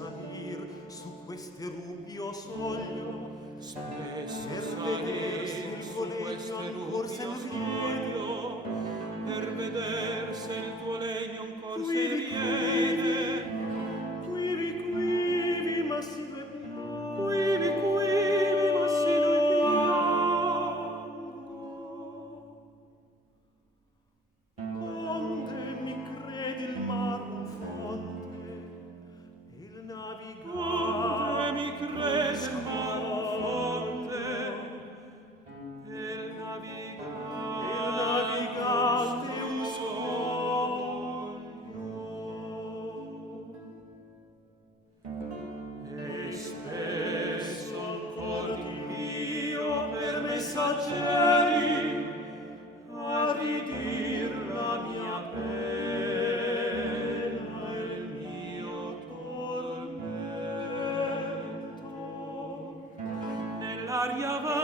salir su queste rubio soglio, spesso per salir vedersi il su tuo legno queste ancor se rubio ne soglio, per veder se il tuo legno ancor se Quivi, viene. quivi, quivi, ma si lo piango. Quivi, quivi, ma si lo Onde mi credi il mar un fonte, il Onde mi credi il mar un fonte, e il il navigante navigante un sogno. E spesso ancor mio per messaggeri a ridir la mia pena e il mio tormento. Nell'aria va